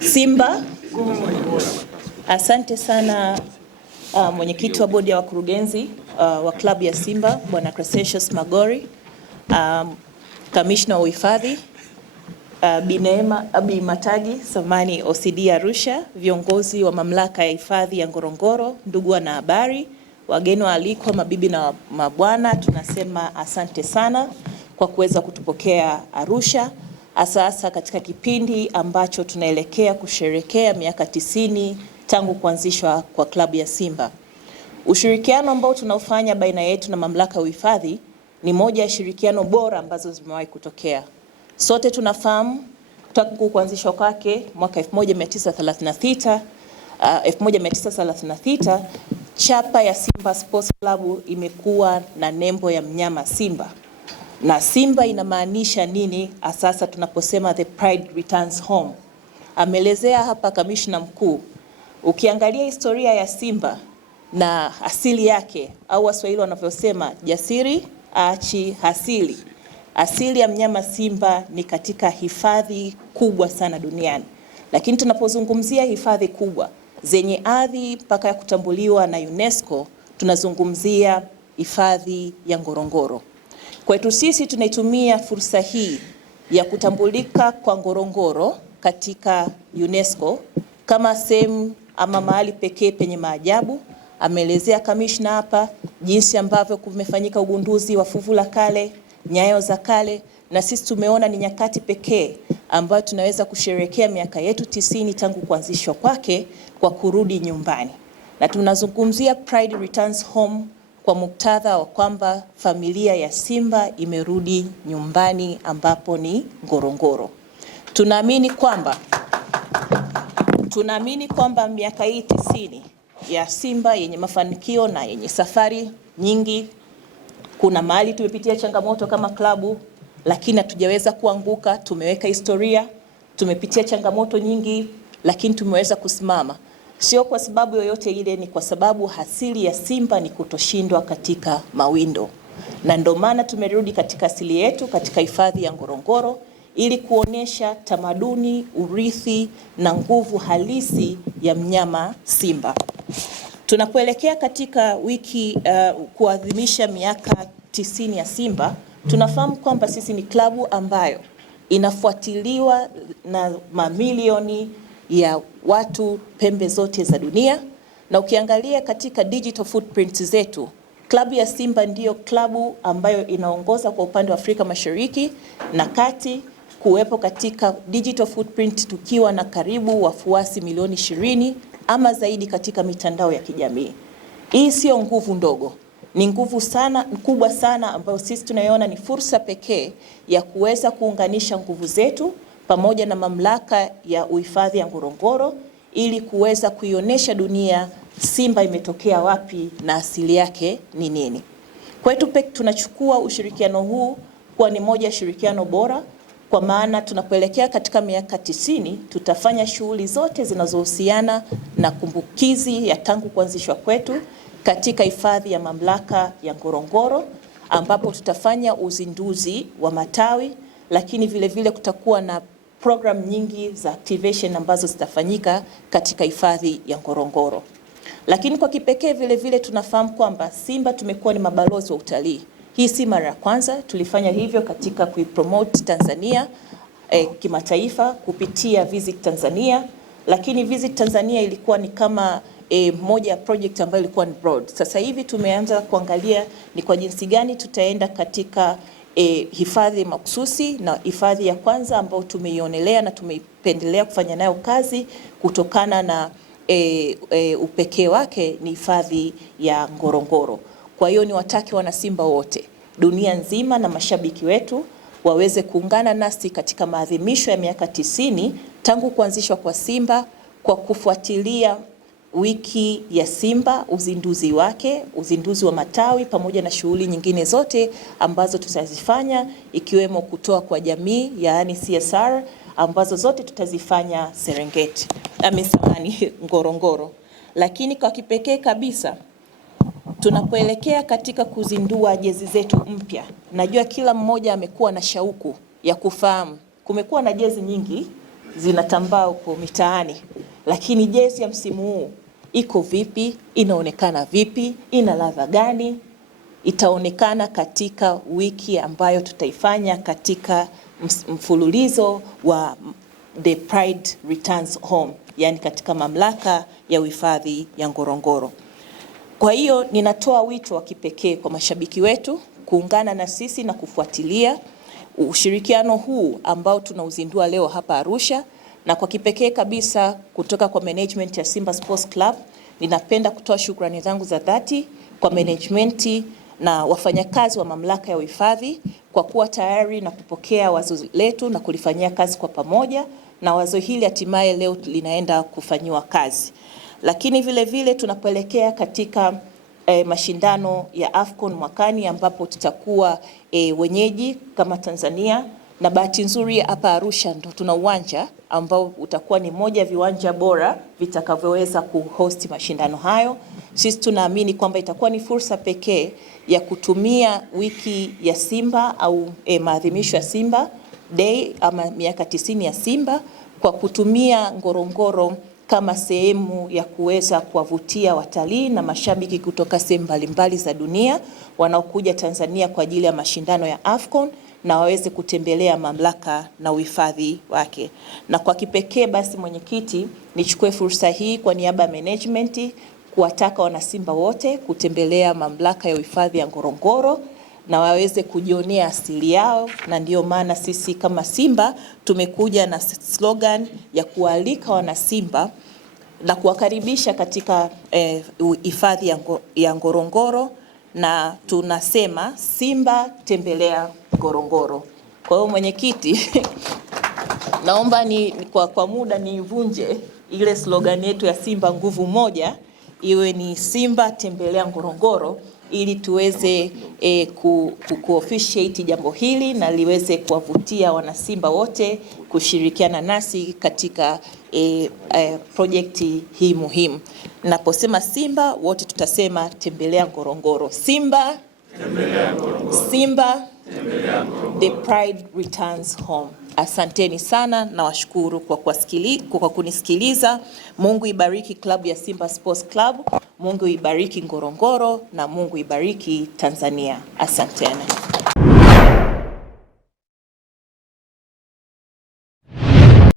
Simba. Asante sana mwenyekiti wa bodi ya wakurugenzi wa klabu ya Simba Bwana Crescentius Magori, kamishna wa uhifadhi Bineema Abi Matagi Samani OCD Arusha, viongozi wa mamlaka ya hifadhi ya Ngorongoro, ndugu na habari, wageni waalikwa, mabibi na mabwana, tunasema asante sana kwa kuweza kutupokea Arusha, hasa katika kipindi ambacho tunaelekea kusherekea miaka 90 tangu kuanzishwa kwa klabu ya Simba. Ushirikiano ambao tunaufanya baina yetu na mamlaka ya uhifadhi ni moja ya shirikiano bora ambazo zimewahi kutokea. Sote tunafahamu tangu kuanzishwa kwake mwaka 1936 chapa ya Simba Sports Club imekuwa na nembo ya mnyama Simba. Na Simba inamaanisha nini sasa tunaposema the pride returns home? Amelezea hapa kamishna mkuu. Ukiangalia historia ya Simba na asili yake, au Waswahili wanavyosema jasiri achi hasili. Asili ya mnyama Simba ni katika hifadhi kubwa sana duniani. Lakini tunapozungumzia hifadhi kubwa zenye ardhi mpaka ya kutambuliwa na UNESCO, tunazungumzia hifadhi ya Ngorongoro. Kwetu sisi tunaitumia fursa hii ya kutambulika kwa Ngorongoro katika UNESCO kama sehemu ama mahali pekee penye maajabu. Ameelezea kamishna hapa jinsi ambavyo kumefanyika ugunduzi wa fuvu la kale, nyayo za kale, na sisi tumeona ni nyakati pekee ambayo tunaweza kusherehekea miaka yetu 90 tangu kuanzishwa kwake kwa kurudi nyumbani. Na tunazungumzia Pride Returns Home kwa muktadha wa kwamba familia ya Simba imerudi nyumbani ambapo ni Ngorongoro. Tunaamini kwamba miaka hii 90 ya Simba yenye mafanikio na yenye safari nyingi, kuna mahali tumepitia changamoto kama klabu, lakini hatujaweza kuanguka. Tumeweka historia, tumepitia changamoto nyingi, lakini tumeweza kusimama. Sio kwa sababu yoyote ile, ni kwa sababu asili ya Simba ni kutoshindwa katika mawindo. Na ndio maana tumerudi katika asili yetu katika hifadhi ya Ngorongoro ili kuonesha tamaduni, urithi na nguvu halisi ya mnyama Simba. Tunapoelekea katika wiki kuadhimisha miaka 90 ya Simba, tunafahamu kwamba sisi ni klabu ambayo inafuatiliwa na mamilioni ya watu pembe zote za dunia. Na ukiangalia katika digital footprint zetu, klabu ya Simba ndiyo klabu ambayo inaongoza kwa upande wa Afrika Mashariki na Kati kuwepo katika digital footprint, tukiwa na karibu wafuasi milioni 20 ama zaidi katika mitandao ya kijamii. Hii sio nguvu ndogo, ni nguvu sana kubwa sana ambayo sisi tunaiona ni fursa pekee ya kuweza kuunganisha nguvu zetu pamoja na mamlaka ya uhifadhi ya Ngorongoro ili kuweza kuionyesha dunia Simba imetokea wapi na asili yake ni nini. Kwetu tunachukua ushirikiano huu kwa ni moja ya shirikiano bora, kwa maana tunapoelekea katika miaka 90 tutafanya shughuli zote zinazohusiana na kumbukizi ya tangu kuanzishwa kwetu katika hifadhi ya mamlaka ya Ngorongoro, ambapo tutafanya uzinduzi wa matawi, lakini vile kutakuwa na program nyingi za activation ambazo zitafanyika katika hifadhi ya Ngorongoro. Lakini kwa kipekee vile tunafahamu kwamba Simba tumekuwa ni mabalozi wa utalii. Hii si mara ya kwanza, tulifanya hivyo katika kuipromote Tanzania kimataifa kupitia Visit Tanzania, lakini Visit Tanzania ilikuwa ni kama moja ya project ambayo ilikuwa ni broad. Sasa hivi tumeanza kuangalia ni kwa jinsi gani tutaenda katika hifadhi makususi, na hifadhi ya kwanza ambayo tumeionelea na tumeipendelea kufanya nayo kazi kutokana na upekee wake ni hifadhi ya Ngorongoro. Kwa hiyo ni wataki wana Simba wote dunia nzima na mashabiki wetu waweze kuungana nasi katika maadhimisho ya miaka 90 tangu kuanzishwa kwa Simba kwa kufuatilia wiki ya Simba, uzinduzi wake, uzinduzi wa matawi pamoja na shughuli nyingine zote ambazo tutazifanya, ikiwemo kutoa kwa jamii, yaani CSR, ambazo zote tutazifanya Serengeti, Ngorongoro. Lakini kwa kipekee kabisa tunapoelekea katika kuzindua jezi zetu mpya, najua kila mmoja amekuwa na shauku ya kufahamu. Kumekuwa na jezi nyingi zinatambaa huko mitaani, lakini jezi ya msimu huu iko vipi? Inaonekana vipi? Ina ladha gani? Itaonekana katika wiki ambayo tutaifanya katika mfululizo wa The Pride Returns Home, yani katika mamlaka ya uhifadhi ya Ngorongoro. Kwa hiyo ninatoa wito wa kipekee kwa mashabiki wetu kuungana na sisi na kufuatilia ushirikiano huu ambao tunauzindua leo hapa Arusha, na kwa kipekee kabisa kutoka kwa management ya Simba Sports Club. Ninapenda kutoa shukrani zangu za dhati kwa management na wafanyakazi wa mamlaka ya uhifadhi kwa kuwa tayari na kupokea wazo letu na kulifanyia kazi kwa pamoja, na wazo hili hatimaye leo linaenda kufanyiwa kazi. Lakini vile vile tunapoelekea katika mashindano ya AFCON mwakani ambapo tutakuwa wenyeji kama Tanzania, na bahati nzuri hapa Arusha ndo tuna uwanja ambao utakuwa ni moja viwanja bora vitakavyoweza kuhost mashindano hayo. Sisi tunaamini kwamba itakuwa ni fursa pekee ya kutumia wiki ya Simba au maadhimisho ya Simba Day ama miaka 90 ya Simba kwa kutumia Ngorongoro kama sehemu ya kuweza kuwavutia watalii na mashabiki kutoka sehemu mbalimbali za dunia wanaokuja Tanzania kwa ajili ya mashindano ya AFCON na waweze kutembelea mamlaka na uhifadhi wake. Na kwa kipekee basi, mwenyekiti, nichukue fursa hii kwa niaba ya management kuwataka wanasimba wote kutembelea mamlaka ya uhifadhi ya Ngorongoro na waweze kujionea asili yao, na ndio maana sisi kama Simba tumekuja na slogan ya kualika wanasimba na kuwakaribisha katika hifadhi ya Ngorongoro, na tunasema Simba tembelea Ngorongoro. Kwa hiyo mwenyekiti, naomba kwa muda nivunje ile slogan yetu ya Simba nguvu moja, iwe ni Simba tembelea Ngorongoro, ili tuweze ku-officiate jambo hili na liweze kuwavutia wanasimba wote kushirikiana nasi katika projekti hii muhimu. Naposema Simba wote tutasema tembelea Ngorongoro. Simba tembelea Ngorongoro. Simba tembelea Ngorongoro. The Pride Returns Home. Asanteni sana na washukuru kwa kunisikiliza. Mungu ibariki klabu ya Simba Sports Club, Mungu ibariki Ngorongoro, na Mungu ibariki Tanzania. Asanteni.